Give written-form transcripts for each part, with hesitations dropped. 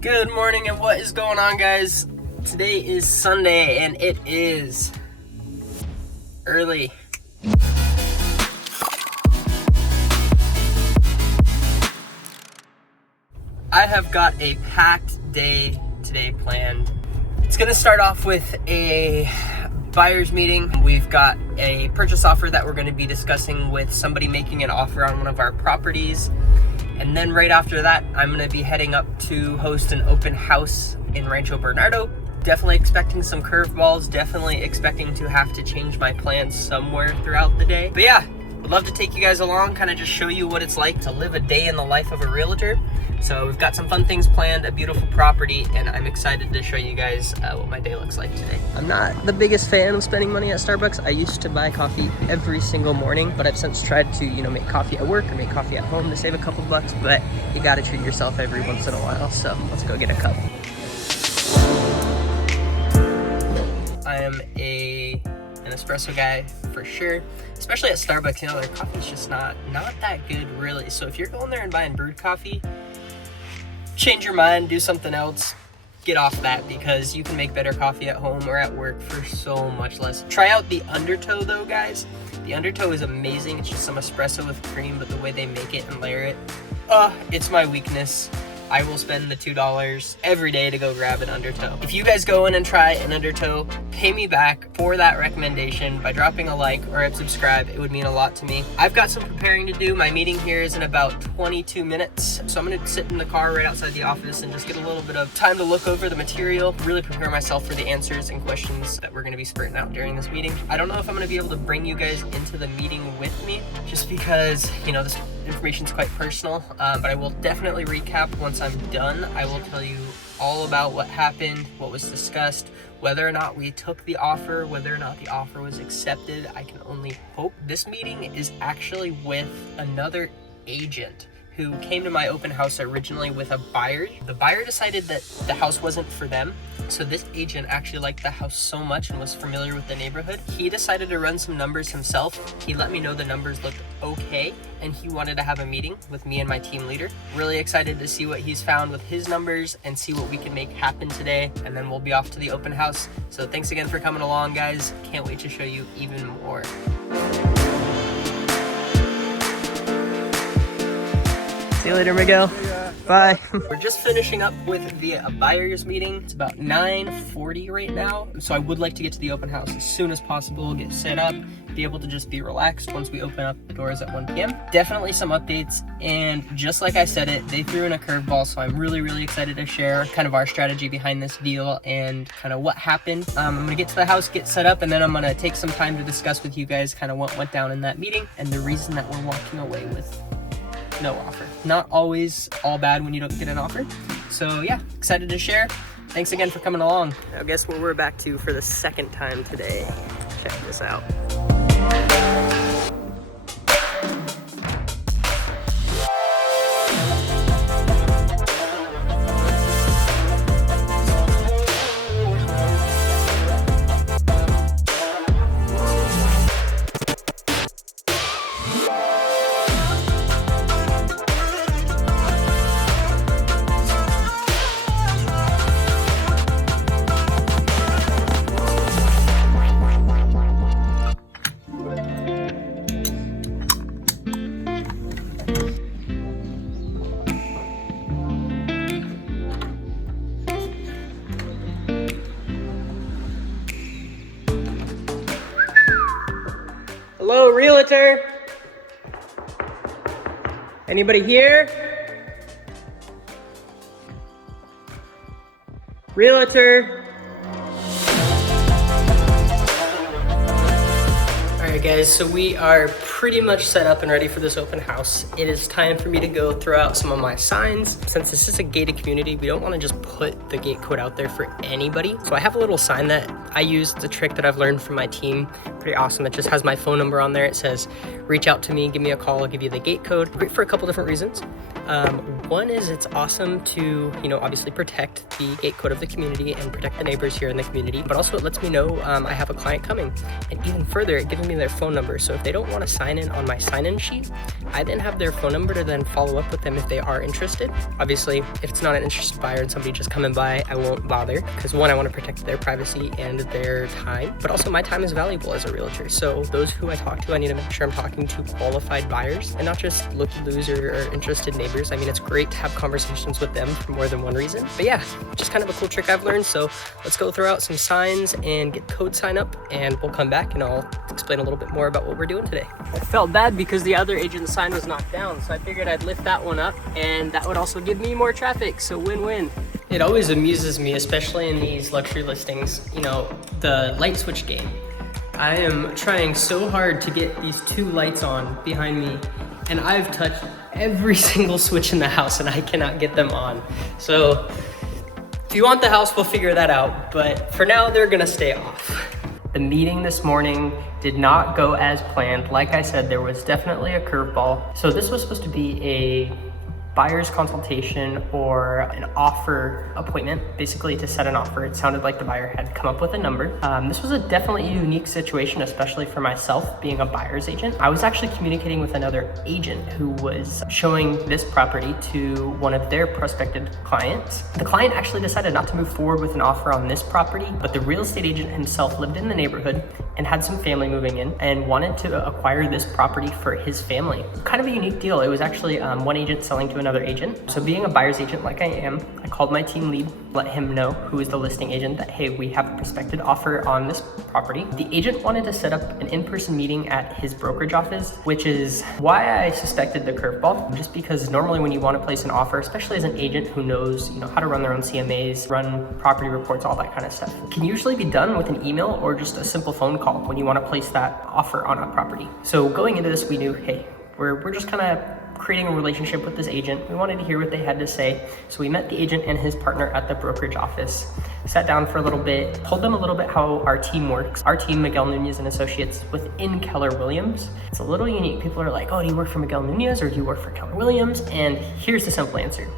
Good morning, and what is going on, guys? Today is Sunday and it is early. I have got a packed day today planned. It's gonna start off with a buyer's meeting. We've got a purchase offer that we're gonna be discussing with somebody making an offer on one of our properties. And then right after that, I'm gonna be heading up to host an open house in Rancho Bernardo. Definitely expecting some curveballs, definitely expecting to have to change my plans somewhere throughout the day. But yeah, would love to take you guys along, kind of just show you what it's like to live a day in the life of a realtor. So we've got some fun things planned, a beautiful property, and I'm excited to show you guys what my day looks like today. I'm not the biggest fan of spending money at Starbucks. I used to buy coffee every single morning, but I've since tried to, make coffee at work or make coffee at home to save a couple bucks, but you gotta treat yourself every once in a while, so let's go get a cup. I am an espresso guy for sure, especially at Starbucks. Their coffee's just not that good, really. So if you're going there and buying brewed coffee, change your mind, do something else, get off that, because you can make better coffee at home or at work for so much less. Try out the Undertow though, guys. The Undertow is amazing. It's just some espresso with cream, but the way they make it and layer it, it's my weakness. I will spend the $2 every day to go grab an Undertow. If you guys go in and try an Undertow, pay me back for that recommendation by dropping a like or a subscribe. It would mean a lot to me. I've got some preparing to do. My meeting here is in about 22 minutes. So I'm gonna sit in the car right outside the office and just get a little bit of time to look over the material, really prepare myself for the answers and questions that we're gonna be spurting out during this meeting. I don't know if I'm gonna be able to bring you guys into the meeting with me, just because, this information is quite personal, but I will definitely recap once I'm done. I will tell you all about what happened, what was discussed, whether or not we took the offer, whether or not the offer was accepted. I can only hope. This meeting is actually with another agent who came to my open house originally with a buyer. The buyer decided that the house wasn't for them. So this agent actually liked the house so much and was familiar with the neighborhood. He decided to run some numbers himself. He let me know the numbers looked okay, and he wanted to have a meeting with me and my team leader. Really excited to see what he's found with his numbers and see what we can make happen today. And then we'll be off to the open house. So thanks again for coming along, guys. Can't wait to show you even more. See you later, Miguel. Bye. We're just finishing up with the buyer's meeting. It's about 9:40 right now. So I would like to get to the open house as soon as possible, get set up, be able to just be relaxed once we open up the doors at 1 p.m. Definitely some updates. And just like I said they threw in a curveball. So I'm really, really excited to share kind of our strategy behind this deal and kind of what happened. I'm going to get to the house, get set up, and then I'm going to take some time to discuss with you guys kind of what went down in that meeting and the reason that we're walking away with no offer. Not always all bad when you don't get an offer. So yeah, excited to share. Thanks again for coming along. Now guess what we're back to for the second time today. Check this out. Hello, realtor. Anybody here? Realtor. Alright guys, so we are pretty much set up and ready for this open house. It is time for me to go throw out some of my signs. Since this is a gated community, we don't want to just put the gate code out there for anybody. So I have a little sign that I use. It's a trick that I've learned from my team. Pretty awesome. It just has my phone number on there. It says, reach out to me, give me a call, I'll give you the gate code. Great for a couple different reasons. One is it's awesome to, obviously protect the gate code of the community and protect the neighbors here in the community, but also it lets me know I have a client coming. And even further, it gives me their phone number. So if they don't want to sign sign-in on my sign-in sheet. I then have their phone number to then follow up with them if they are interested. Obviously, if it's not an interested buyer and somebody just coming by, I won't bother, because one, I want to protect their privacy and their time, but also my time is valuable as a realtor. So those who I talk to, I need to make sure I'm talking to qualified buyers and not just looky-loos or interested neighbors. I mean, it's great to have conversations with them for more than one reason. But yeah, just kind of a cool trick I've learned. So let's go throw out some signs and get code sign up, and we'll come back and I'll explain a little bit more about what we're doing today. I felt bad because the other agent's sign was knocked down, so I figured I'd lift that one up, and that would also give me more traffic, so win-win. It always amuses me, especially in these luxury listings, you know, the light switch game. I am trying so hard to get these two lights on behind me, and I've touched every single switch in the house and I cannot get them on. So if you want the house, we'll figure that out, but for now, they're gonna stay off. The meeting this morning did not go as planned. Like I said, there was definitely a curveball. So this was supposed to be a buyer's consultation or an offer appointment, basically to set an offer. It sounded like the buyer had come up with a number. This was a definitely unique situation, especially for myself being a buyer's agent. I was actually communicating with another agent who was showing this property to one of their prospective clients. The client actually decided not to move forward with an offer on this property, but the real estate agent himself lived in the neighborhood and had some family moving in and wanted to acquire this property for his family. Kind of a unique deal. It was actually one agent selling to another agent. So being a buyer's agent like I am, I called my team lead, let him know, who is the listing agent, that hey, we have a prospective offer on this property. The agent wanted to set up an in-person meeting at his brokerage office, which is why I suspected the curveball, just because normally when you want to place an offer, especially as an agent who knows, you know, how to run their own CMAs, run property reports, all that kind of stuff, it can usually be done with an email or just a simple phone call when you want to place that offer on a property. So going into this, we knew, hey, we're just kind of creating a relationship with this agent. We wanted to hear what they had to say. So we met the agent and his partner at the brokerage office, sat down for a little bit, told them a little bit how our team works. Our team, Miguel Nunez and Associates, within Keller Williams. It's a little unique. People are like, oh, do you work for Miguel Nunez or do you work for Keller Williams? And here's the simple answer.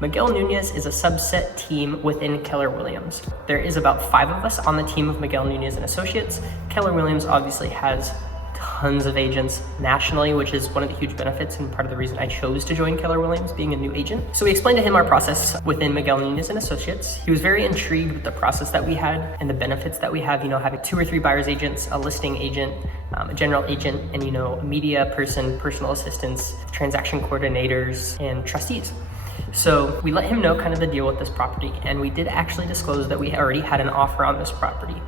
Miguel Nunez is a subset team within Keller Williams. There is about 5 of us on the team of Miguel Nunez and Associates. Keller Williams obviously has tons of agents nationally, which is one of the huge benefits and part of the reason I chose to join Keller Williams, being a new agent. So we explained to him our process within Miguel Nunez and Associates. He was very intrigued with the process that we had and the benefits that we have, you know, having 2 or 3 buyer's agents, a listing agent, a general agent, and, you know, a media person, personal assistants, transaction coordinators, and trustees. So we let him know kind of the deal with this property, and we did actually disclose that we already had an offer on this property.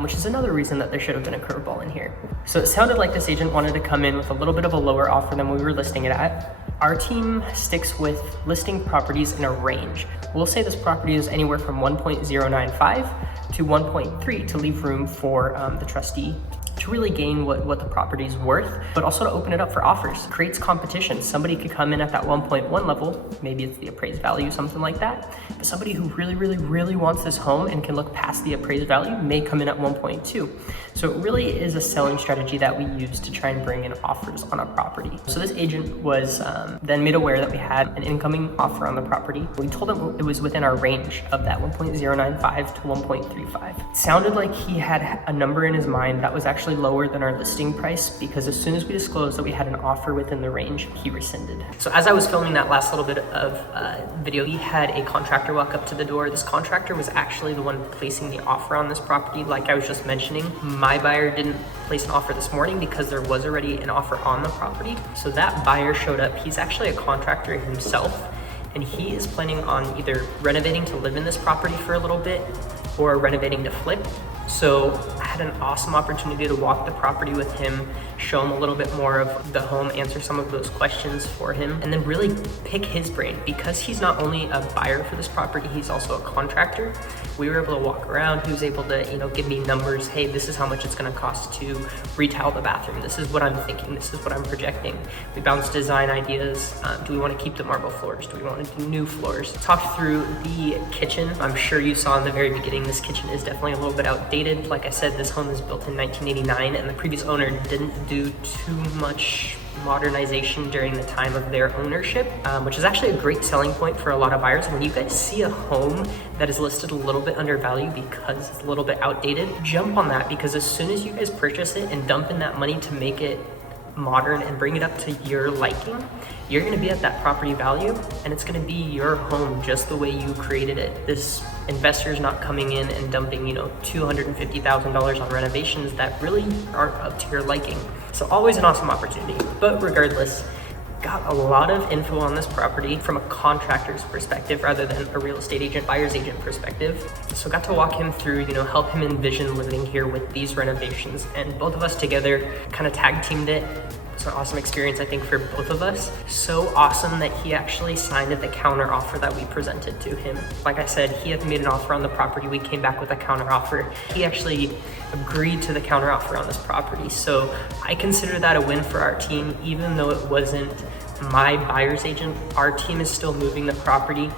Which is another reason that there should have been a curveball in here. So it sounded like this agent wanted to come in with a little bit of a lower offer than we were listing it at. Our team sticks with listing properties in a range. We'll say this property is anywhere from 1.095 to 1.3 to leave room for the trustee to really gain what the property is worth, but also to open it up for offers. Creates competition. Somebody could come in at that 1.1 level, maybe it's the appraised value, something like that, but somebody who really wants this home and can look past the appraised value may come in at 1.2. So it really is a selling strategy that we use to try and bring in offers on a property. So this agent was then made aware that we had an incoming offer on the property. We told him it was within our range of that 1.095 to 1.35. It sounded like he had a number in his mind that was actually lower than our listing price, because as soon as we disclosed that we had an offer within the range, he rescinded. So as I was filming that last little bit of video, he had a contractor walk up to the door. This contractor was actually the one placing the offer on this property. Like I was just mentioning, my buyer didn't place an offer this morning because there was already an offer on the property. So that buyer showed up. He's actually a contractor himself, and he is planning on either renovating to live in this property for a little bit or renovating to flip. So I had an awesome opportunity to walk the property with him, show him a little bit more of the home, answer some of those questions for him, and then really pick his brain. Because he's not only a buyer for this property, he's also a contractor. We were able to walk around. He was able to, you know, give me numbers. Hey, this is how much it's gonna cost to retile the bathroom. This is what I'm thinking. This is what I'm projecting. We bounced design ideas. Do we wanna keep the marble floors? Do we wanna do new floors? Talked through the kitchen. I'm sure you saw in the very beginning, this kitchen is definitely a little bit outdated. Like I said, this home was built in 1989, and the previous owner didn't do too much modernization during the time of their ownership, which is actually a great selling point for a lot of buyers. When you guys see a home that is listed a little bit undervalued because it's a little bit outdated, jump on that, because as soon as you guys purchase it and dump in that money to make it modern and bring it up to your liking, you're gonna be at that property value and it's gonna be your home just the way you created it. This investor's not coming in and dumping, you know, $250,000 on renovations that really aren't up to your liking. So always an awesome opportunity. But regardless, got a lot of info on this property from a contractor's perspective rather than a real estate agent, buyer's agent perspective. So got to walk him through, you know, help him envision living here with these renovations, and both of us together kind of tag teamed it. It's an awesome experience, I think, for both of us. So awesome that he actually signed the counter offer that we presented to him. Like I said, he had made an offer on the property. We came back with a counter offer. He actually agreed to the counter offer on this property. So I consider that a win for our team, even though it wasn't my buyer's agent. Our team is still moving the property.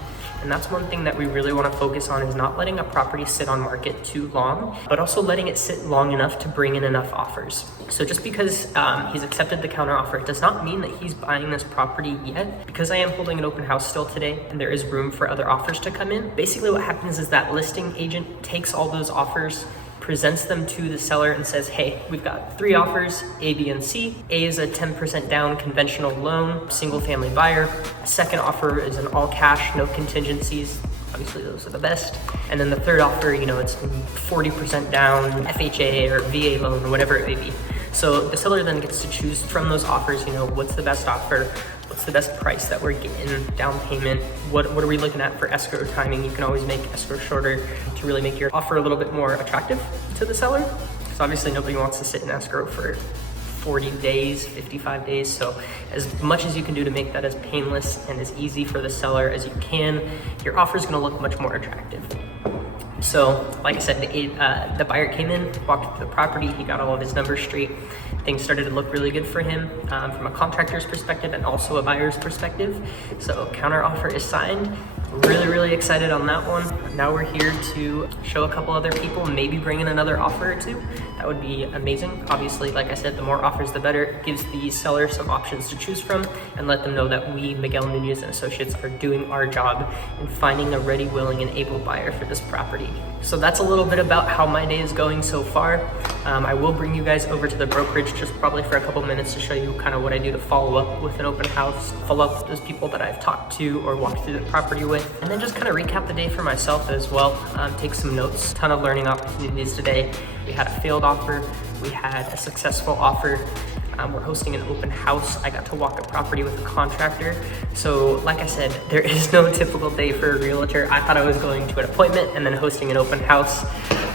And that's one thing that we really want to focus on, is not letting a property sit on market too long, but also letting it sit long enough to bring in enough offers. So just because he's accepted the counter offer does not mean that he's buying this property yet. Because I am holding an open house still today and there is room for other offers to come in. Basically what happens is that listing agent takes all those offers, presents them to the seller and says, hey, we've got 3 offers, A, B, and C. A is a 10% down conventional loan, single family buyer. Second offer is an all cash, no contingencies. Obviously those are the best. And then the third offer, you know, it's 40% down, FHA or VA loan, whatever it may be. So the seller then gets to choose from those offers, you know, what's the best offer, what's the best price that we're getting, down payment, what are we looking at for escrow timing. You can always make escrow shorter to really make your offer a little bit more attractive to the seller. So obviously nobody wants to sit in escrow for 40 days, 55 days. So as much as you can do to make that as painless and as easy for the seller as you can, your offer is gonna look much more attractive. So like I said, the buyer came in, walked through the property, he got all of his numbers straight. Things started to look really good for him from a contractor's perspective and also a buyer's perspective. So counter offer is signed. Really, really excited on that one. Now we're here to show a couple other people, maybe bring in another offer or two. That would be amazing. Obviously, like I said, the more offers, the better. It gives the seller some options to choose from and let them know that we, Miguel Nunez and Associates, are doing our job in finding a ready, willing, and able buyer for this property. So that's a little bit about how my day is going so far. I will bring you guys over to the brokerage just probably for a couple minutes to show you kind of what I do to follow up with an open house, follow up with those people that I've talked to or walked through the property with, and then just kind of recap the day for myself as well. Take some notes, ton of learning opportunities today. We had a failed offer, we had a successful offer. We're hosting an open house. I got to walk a property with a contractor. So like I said, there is no typical day for a realtor. I thought I was going to an appointment and then hosting an open house.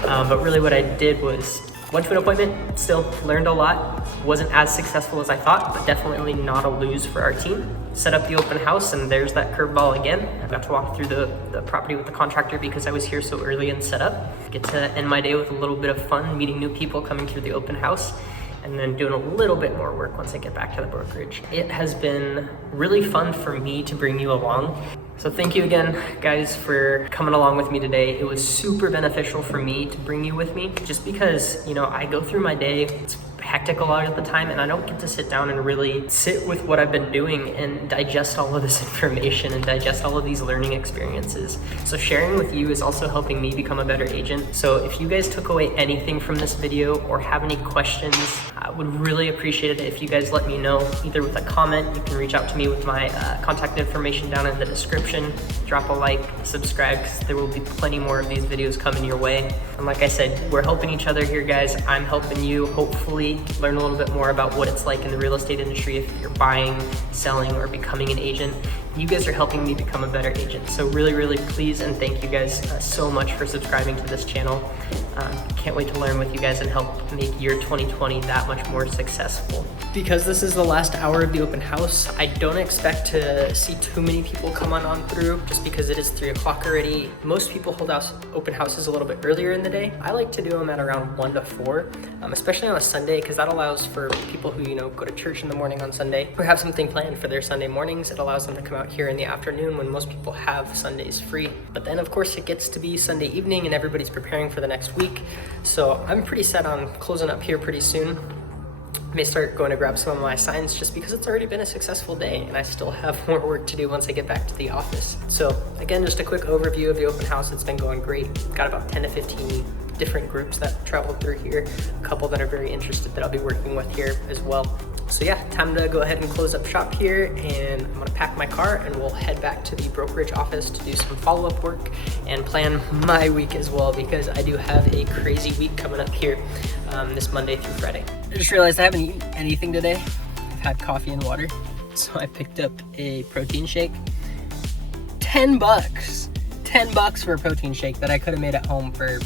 But really what I did was went to an appointment, still learned a lot. Wasn't as successful as I thought, but definitely not a lose for our team. Set up the open house and there's that curveball again. I got to walk through the property with the contractor because I was here so early and set up. Get to end my day with a little bit of fun, meeting new people coming through the open house, and then doing a little bit more work once I get back to the brokerage. It has been really fun for me to bring you along. So thank you again, guys, for coming along with me today. It was super beneficial for me to bring you with me just because, you know, I go through my day, it's hectic a lot of the time, and I don't get to sit down and really sit with what I've been doing and digest all of this information and digest all of these learning experiences. So sharing with you is also helping me become a better agent. So if you guys took away anything from this video or have any questions, I would really appreciate it if you guys let me know, either with a comment. You can reach out to me with my contact information down in the description. Drop a like, subscribe, because there will be plenty more of these videos coming your way. And like I said, we're helping each other here, guys. I'm helping you hopefully learn a little bit more about what it's like in the real estate industry if you're buying, selling, or becoming an agent. You guys are helping me become a better agent. So really, really please and thank you guys so much for subscribing to this channel. Can't wait to learn with you guys and help make year 2020 that much more successful. Because this is the last hour of the open house, I don't expect to see too many people come on through just because it is 3 o'clock already. Most people hold open houses a little bit earlier in the day. I like to do them at around 1 to 4, especially on a Sunday, because that allows for people who, you know, go to church in the morning on Sunday or have something planned for their Sunday mornings. It allows them to come out here in the afternoon when most people have Sundays free. But then of course it gets to be Sunday evening and everybody's preparing for the next week. So I'm pretty set on closing up here pretty soon. I may start going to grab some of my signs just because it's already been a successful day and I still have more work to do once I get back to the office. So again, just a quick overview of the open house. It's been going great. Got about 10 to 15 different groups that traveled through here, a couple that are very interested that I'll be working with here as well. So yeah, time to go ahead and close up shop here, and I'm gonna pack my car and we'll head back to the brokerage office to do some follow-up work and plan my week as well, because I do have a crazy week coming up here this Monday through Friday. I just realized I haven't eaten anything today. I've had coffee and water. So I picked up a protein shake. 10 bucks. 10 bucks for a protein shake that I could have made at home for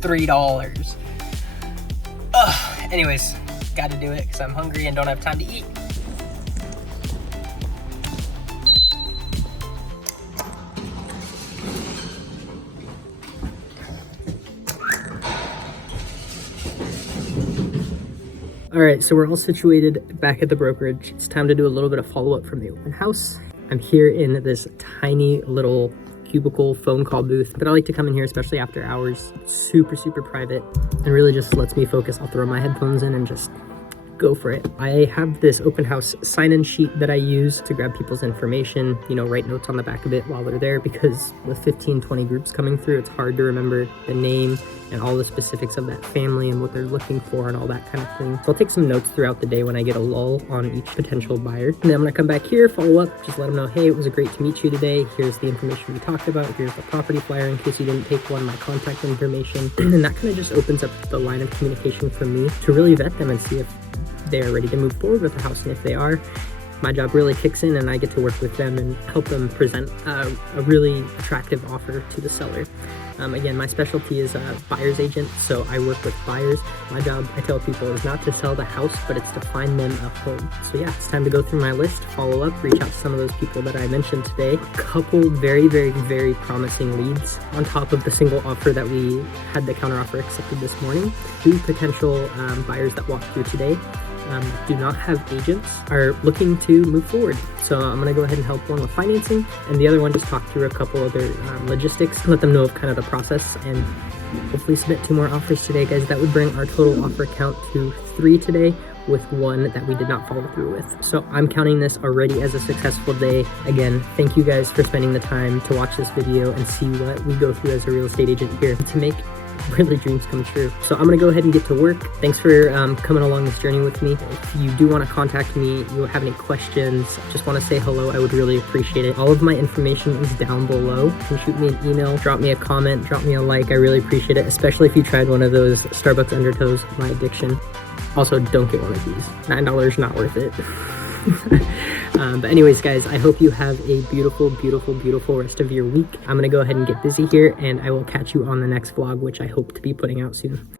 $3. Ugh. Anyways, got to do it because I'm hungry and don't have time to eat. All right, so we're all situated back at the brokerage. It's time to do a little bit of follow-up from the open house. I'm here in this tiny little cubicle phone call booth, but I like to come in here, especially after hours. It's super, super private and really just lets me focus. I'll throw my headphones in and just go for it. I have this open house sign-in sheet that I use to grab people's information, you know, write notes on the back of it while they're there, because with 15, 20 groups coming through, it's hard to remember the name and all the specifics of that family and what they're looking for and all that kind of thing. So I'll take some notes throughout the day when I get a lull on each potential buyer. And then I'm gonna come back here, follow up, just let them know, hey, it was great to meet you today. Here's the information we talked about. Here's the property flyer in case you didn't take one, my contact information. And that kind of just opens up the line of communication for me to really vet them and see if they are ready to move forward with the house. And if they are, my job really kicks in and I get to work with them and help them present a really attractive offer to the seller. Again, my specialty is a buyer's agent, so I work with buyers. My job, I tell people, is not to sell the house, but it's to find them a home. So yeah, it's time to go through my list, follow up, reach out to some of those people that I mentioned today. A couple very, very, very promising leads on top of the single offer that we had the counteroffer accepted this morning. 2 potential buyers that walked through today do not have agents, are looking to move forward. So I'm gonna go ahead and help one with financing, and the other one just talk through a couple other logistics, let them know of kind of the process, and hopefully submit 2 more offers today, guys. That would bring our total offer count to 3 today, with 1 that we did not follow through with. So I'm counting this already as a successful day. Again, thank you guys for spending the time to watch this video and see what we go through as a real estate agent here to make really dreams come true. So I'm gonna go ahead and get to work. Thanks for coming along this journey with me. If you do want to contact me, you have any questions, just want to say hello, I would really appreciate it. All of my information is down below. You can shoot me an email, drop me a comment, drop me a like. I really appreciate it, especially if you tried one of those Starbucks Undertows, my addiction. Also, don't get one of these. $9 not worth it. But anyways, guys, I hope you have a beautiful, beautiful, beautiful rest of your week. I'm gonna go ahead and get busy here, and I will catch you on the next vlog, which I hope to be putting out soon.